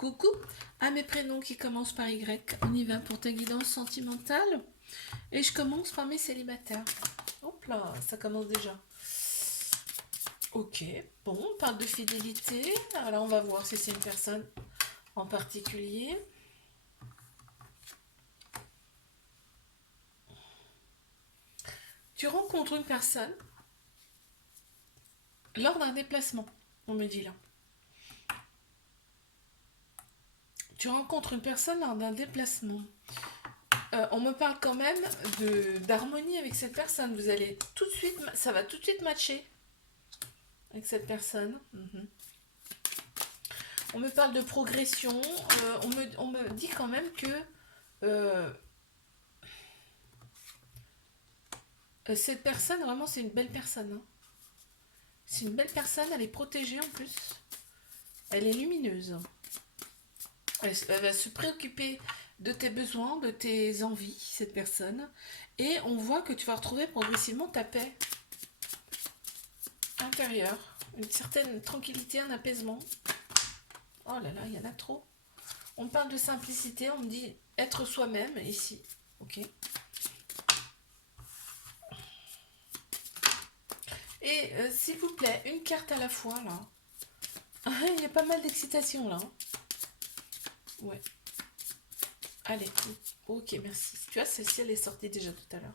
Coucou à mes prénoms qui commencent par Y. On y va pour ta guidance sentimentale. Et je commence par mes célibataires. Hop là, ça commence déjà. Ok, bon, on parle de fidélité. Alors on va voir si c'est une personne en particulier. Tu rencontres une personne lors d'un déplacement, on me dit là. Tu rencontres une personne lors d'un déplacement. On me parle quand même d'harmonie avec cette personne. Vous allez tout de suite, ça va tout de suite matcher avec cette personne. On me parle de progression. On me dit quand même que euh, cette personne, vraiment, c'est une belle personne. Hein. C'est une belle personne, elle est protégée en plus. Elle est lumineuse. Elle va se préoccuper de tes besoins, de tes envies, cette personne. Et on voit que tu vas retrouver progressivement ta paix intérieure. Une certaine tranquillité, un apaisement. Oh là là, il y en a trop. On me parle de simplicité, on me dit être soi-même ici. Ok. Et s'il vous plaît, une carte à la fois là. Il y a pas mal d'excitation là. Ouais. Allez. Ok, merci. Tu vois, celle-ci elle est sortie déjà tout à l'heure.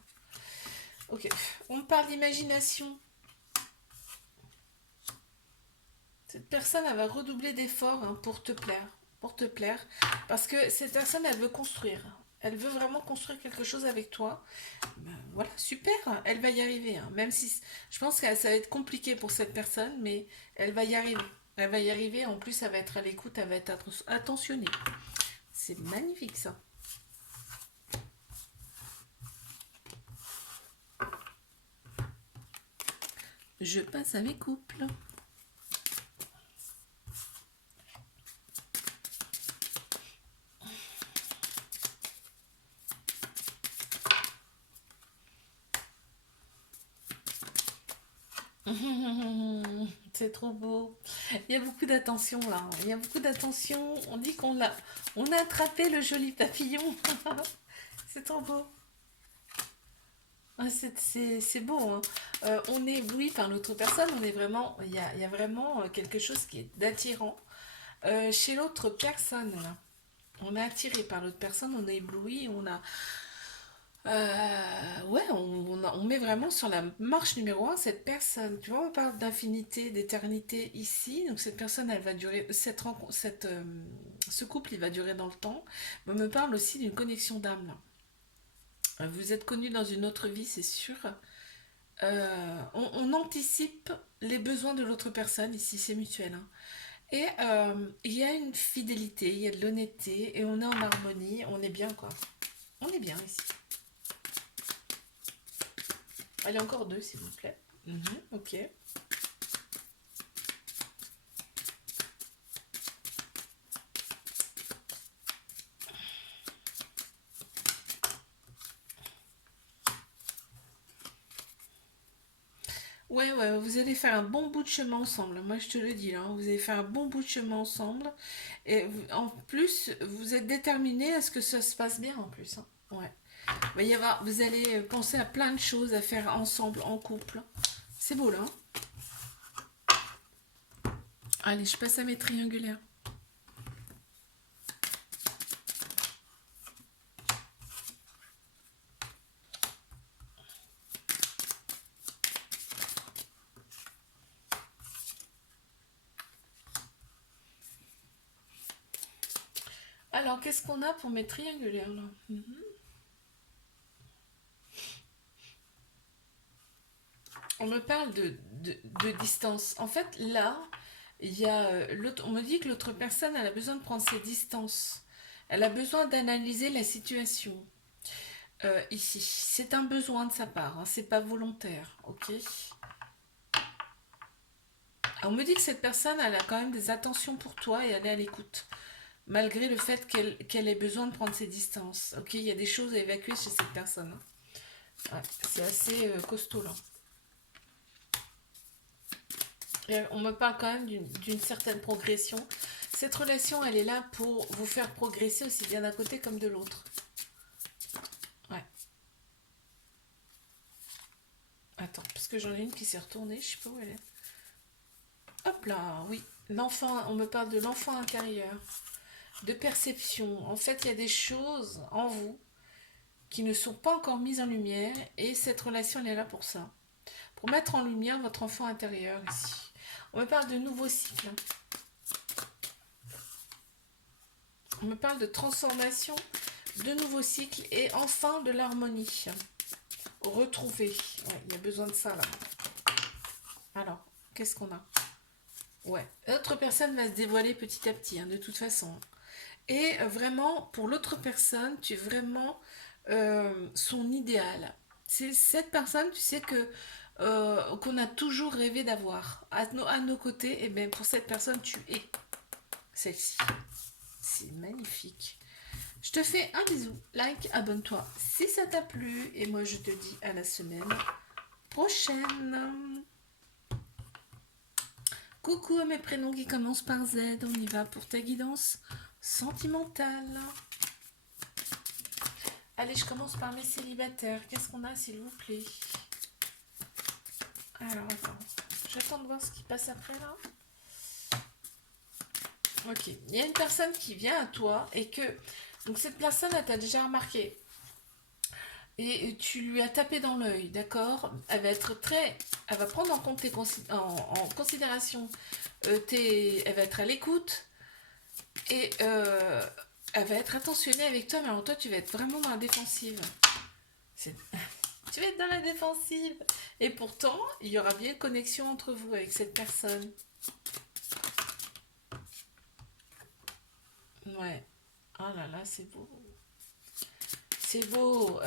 Ok. On me parle d'imagination. Cette personne, elle va redoubler d'efforts hein, pour te plaire. Pour te plaire. Parce que cette personne, elle veut construire. Elle veut vraiment construire quelque chose avec toi. Ben, voilà, super. Elle va y arriver. Hein. Même si je pense que ça va être compliqué pour cette personne, mais elle va y arriver. Elle va y arriver. En plus, elle va être à l'écoute. Elle va être attentionnée. C'est magnifique ça. Je passe à mes couples. C'est trop beau. Il y a beaucoup d'attention là. Il y a beaucoup d'attention. On dit on a attrapé le joli papillon. C'est trop beau. Ah, c'est beau. Hein. On est ébloui par l'autre personne. On est vraiment, il y a vraiment quelque chose qui est d'attirant chez l'autre personne. Là. On est attiré par l'autre personne. On est ébloui. Ouais, on met vraiment sur la marche numéro un cette personne. Tu vois, on parle d'infinité, d'éternité ici. Donc cette personne, elle va durer, ce couple, il va durer dans le temps. Mais on me parle aussi d'une connexion d'âme. Là. Vous êtes connus dans une autre vie, c'est sûr. On anticipe les besoins de l'autre personne, ici c'est mutuel. Hein. Et il y a une fidélité, il y a de l'honnêteté, et on est en harmonie, on est bien quoi. On est bien ici. Allez, encore deux, s'il vous plaît. Ok. Ouais, ouais, vous allez faire un bon bout de chemin ensemble. Moi, je te le dis, là, hein, vous allez faire un bon bout de chemin ensemble. Et en plus, vous êtes déterminés à ce que ça se passe bien, en plus. Hein. Ouais. Il va y avoir, vous allez penser à plein de choses à faire ensemble, en couple. C'est beau, là. Hein. Allez, je passe à mes triangulaires. Alors, qu'est-ce qu'on a pour mes triangulaires, là On me parle de distance. En fait, là, il y a l'autre. On me dit que l'autre personne, elle a besoin de prendre ses distances. Elle a besoin d'analyser la situation. Ici, c'est un besoin de sa part. Hein, c'est pas volontaire, ok. On me dit que cette personne, elle a quand même des attentions pour toi et elle est à l'écoute, malgré le fait qu'elle ait besoin de prendre ses distances. Ok, il y a des choses à évacuer chez cette personne. Hein. Ouais, c'est assez costaud là. Et on me parle quand même d'une certaine progression. Cette relation, elle est là pour vous faire progresser aussi bien d'un côté comme de l'autre. Ouais. Attends, parce que j'en ai une qui s'est retournée, je sais pas où elle est. Hop là, oui. L'enfant, on me parle de l'enfant intérieur, de perception. En fait, il y a des choses en vous qui ne sont pas encore mises en lumière et cette relation, elle est là pour ça. Pour mettre en lumière votre enfant intérieur ici. On me parle de nouveaux cycles. On me parle de transformation, de nouveaux cycles et enfin de l'harmonie. Retrouver. Ouais, il y a besoin de ça là. Alors, qu'est-ce qu'on a? Ouais, l'autre personne va se dévoiler petit à petit, hein, de toute façon. Et vraiment, pour l'autre personne, tu es vraiment son idéal. C'est cette personne, tu sais que qu'on a toujours rêvé d'avoir à nos côtés. Et bien pour cette personne, tu es celle-ci. C'est magnifique. Je te fais un bisou, like, abonne-toi si ça t'a plu. Et moi, je te dis à la semaine prochaine. Coucou à mes prénoms qui commencent par Z. On y va pour ta guidance sentimentale. Allez, je commence par mes célibataires. Qu'est-ce qu'on a, s'il vous plaît? Alors, attends. J'attends de voir ce qui passe après, là. Ok. Il y a une personne qui vient à toi et que... Donc, cette personne, elle t'a déjà remarqué. Et tu lui as tapé dans l'œil, d'accord? Elle va être très... Elle va prendre en compte en considération elle va être à l'écoute et elle va être attentionnée avec toi, mais alors toi, tu vas être vraiment dans la défensive. C'est... Tu vas être dans la défensive. Et pourtant, il y aura bien une connexion entre vous avec cette personne. Ouais. Oh là là, c'est beau. C'est beau.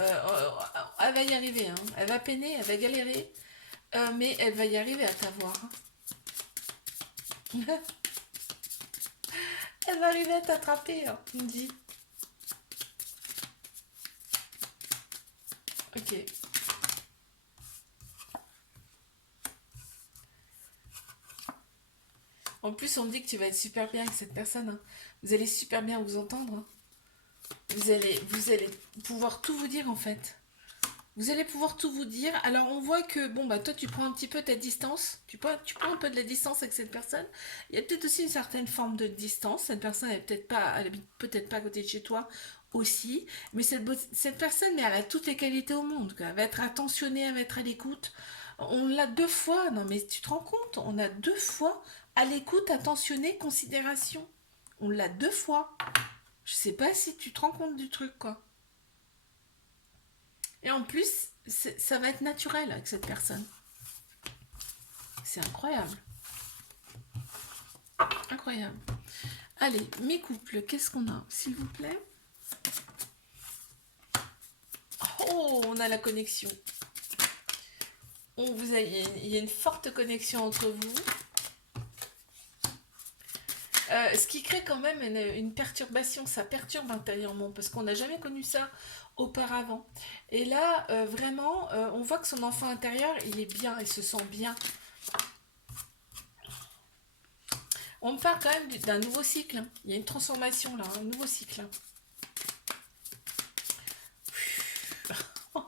Elle va y arriver, hein. Elle va peiner, elle va galérer. Mais elle va y arriver à t'avoir, hein. Elle va arriver à t'attraper, hein, tu me dis. Ok. En plus, on me dit que tu vas être super bien avec cette personne, hein. Vous allez super bien vous entendre, hein. Vous allez pouvoir tout vous dire en fait. Vous allez pouvoir tout vous dire. Alors on voit que bon bah toi tu prends un petit peu ta distance. Tu prends un peu de la distance avec cette personne. Il y a peut-être aussi une certaine forme de distance. Cette personne elle habite peut-être pas à côté de chez toi aussi. Mais cette personne, mais elle a toutes les qualités au monde, quoi. Elle va être attentionnée, elle va être à l'écoute. On l'a deux fois. Non mais tu te rends compte? On a deux fois à l'écoute, attentionnée, considération. On l'a deux fois. Je sais pas si tu te rends compte du truc, quoi. Et en plus, ça va être naturel avec cette personne. C'est incroyable. Incroyable. Allez, mes couples, qu'est-ce qu'on a, s'il vous plaît? Oh, on a la connexion. Il y a une forte connexion entre vous. Ce qui crée quand même une perturbation, ça perturbe intérieurement parce qu'on n'a jamais connu ça auparavant. Et là, vraiment, on voit que son enfant intérieur, il est bien, il se sent bien. On me parle quand même d'un nouveau cycle. Il y a une transformation là, un nouveau cycle. Oh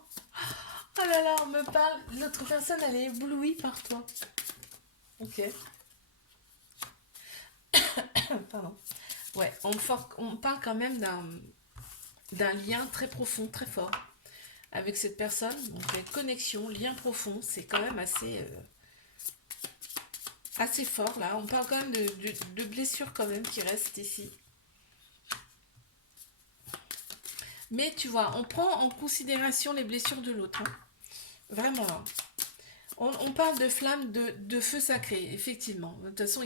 là là, on me parle. L'autre personne, elle est éblouie par toi. Ok. Pardon. Ouais, on parle quand même d'un lien très profond, très fort avec cette personne. Donc, il y a une connexion, lien profond, c'est quand même assez fort là. On parle quand même de blessures quand même qui restent ici. Mais tu vois, on prend en considération les blessures de l'autre, hein. Vraiment, hein. On parle de flamme, de feu sacré, effectivement. De toute façon,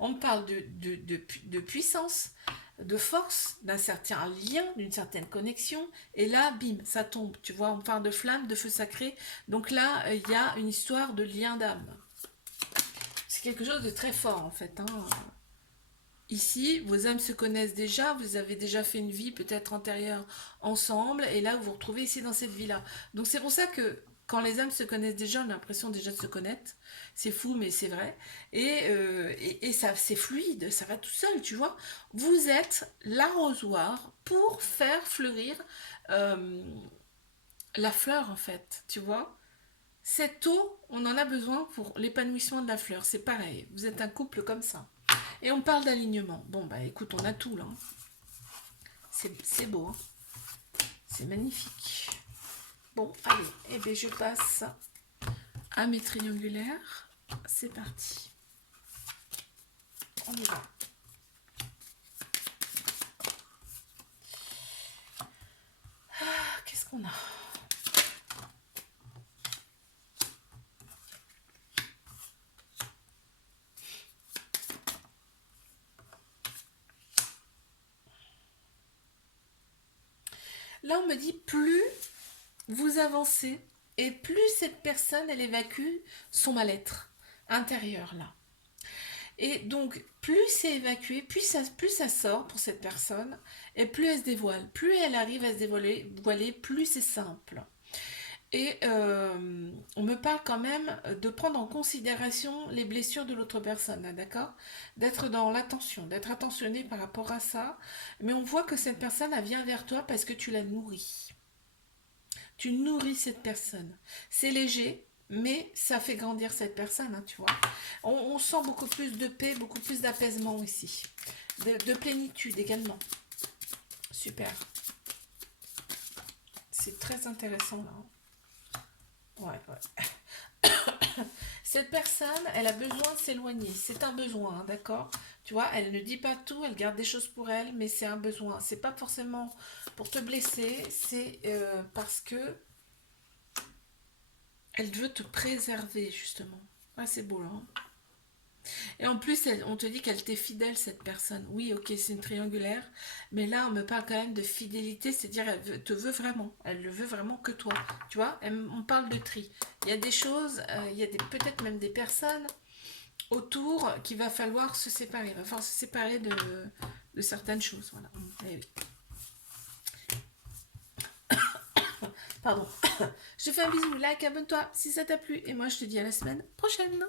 on parle de puissance, de force, d'un certain lien, d'une certaine connexion. Et là, bim, ça tombe. Tu vois, on parle de flamme, de feu sacré. Donc là, il y a une histoire de lien d'âme. C'est quelque chose de très fort, en fait, hein. Ici, vos âmes se connaissent déjà, vous avez déjà fait une vie peut-être antérieure ensemble, et là, vous vous retrouvez ici dans cette vie-là. Donc c'est pour ça que Quand les âmes se connaissent déjà, on a l'impression déjà de se connaître. C'est fou, mais c'est vrai. Et ça, c'est fluide, ça va tout seul, tu vois. Vous êtes l'arrosoir pour faire fleurir euh, la fleur, en fait, tu vois. Cette eau, on en a besoin pour l'épanouissement de la fleur. C'est pareil, vous êtes un couple comme ça. Et on parle d'alignement. Bon, bah écoute, on a tout là. C'est beau, hein. C'est magnifique. Bon, allez, et bien je passe à mes triangulaires. C'est parti. On y va. Qu'est-ce qu'on a? Là, on me dit plus vous avancez et plus cette personne, elle évacue son mal-être intérieur, là. Et donc, plus c'est évacué, plus ça sort pour cette personne, et plus elle se dévoile. Plus elle arrive à se dévoiler, plus c'est simple. Et on me parle quand même de prendre en considération les blessures de l'autre personne, hein, d'accord? D'être dans l'attention, d'être attentionné par rapport à ça. Mais on voit que cette personne, elle vient vers toi parce que tu la nourris. Tu nourris cette personne. C'est léger, mais ça fait grandir cette personne, hein, tu vois. On sent beaucoup plus de paix, beaucoup plus d'apaisement ici. De plénitude également. Super. C'est très intéressant là. Ouais, ouais. Cette personne, elle a besoin de s'éloigner. C'est un besoin, hein, d'accord? Tu vois, elle ne dit pas tout, elle garde des choses pour elle, mais c'est un besoin. C'est pas forcément pour te blesser, c'est parce que elle veut te préserver, justement. Ah, c'est beau, là, hein. Et en plus, on te dit qu'elle t'est fidèle, cette personne. Oui, ok, c'est une triangulaire, mais là, on me parle quand même de fidélité, c'est-à-dire te veut vraiment. Elle ne veut vraiment que toi. Tu vois, on parle de tri. Il y a des choses, il y a peut-être même des personnes autour qu'il va falloir se séparer. Il va falloir se séparer de certaines choses. Voilà. Eh oui. Pardon. Je te fais un bisou, like, abonne-toi si ça t'a plu. Et moi, je te dis à la semaine prochaine.